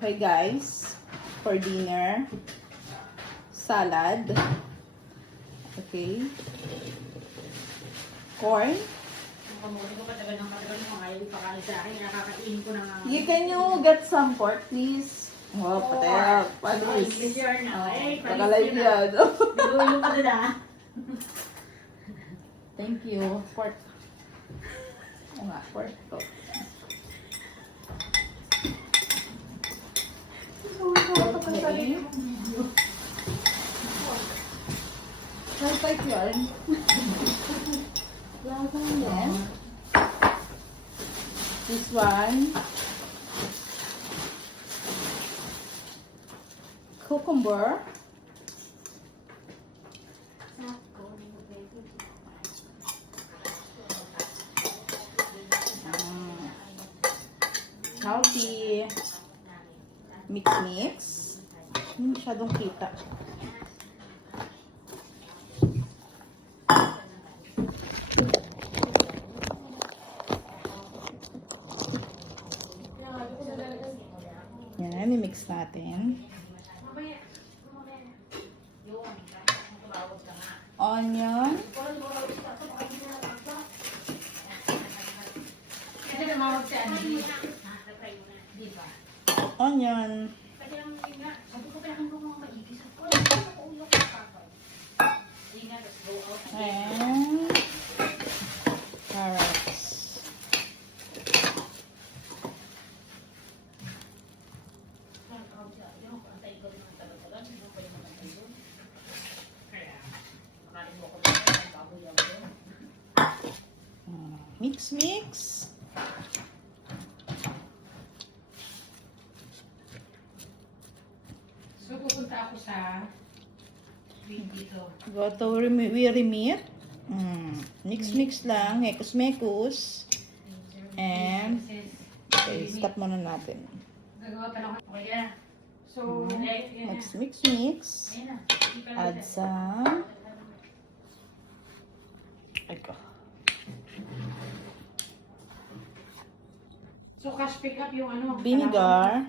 Okay guys, for dinner, salad. Okay. Corn. Can you get some pork, please? Oh, patay. Palis. Pagalive yan. Thank you. Pork. Oo nga, pork to. Okay. Type yan. Then, this one. Cucumber. Healthy. Mix. Hindi masyadong kita. Yan, i-mix natin. Onion. Onion. And carrots. Mix. So, pupunta ako sa dito. Go to Wirimir. Mix lang. Mekos. And, okay, stop muna natin. Gagawa pa lang ako. Okay na. So, Mix. Add some. Ito. So, cash pick up yung ano? Vinegar.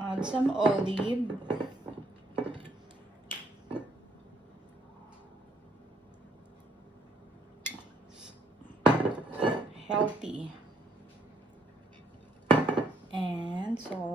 Add some olive. Healthy. And salt.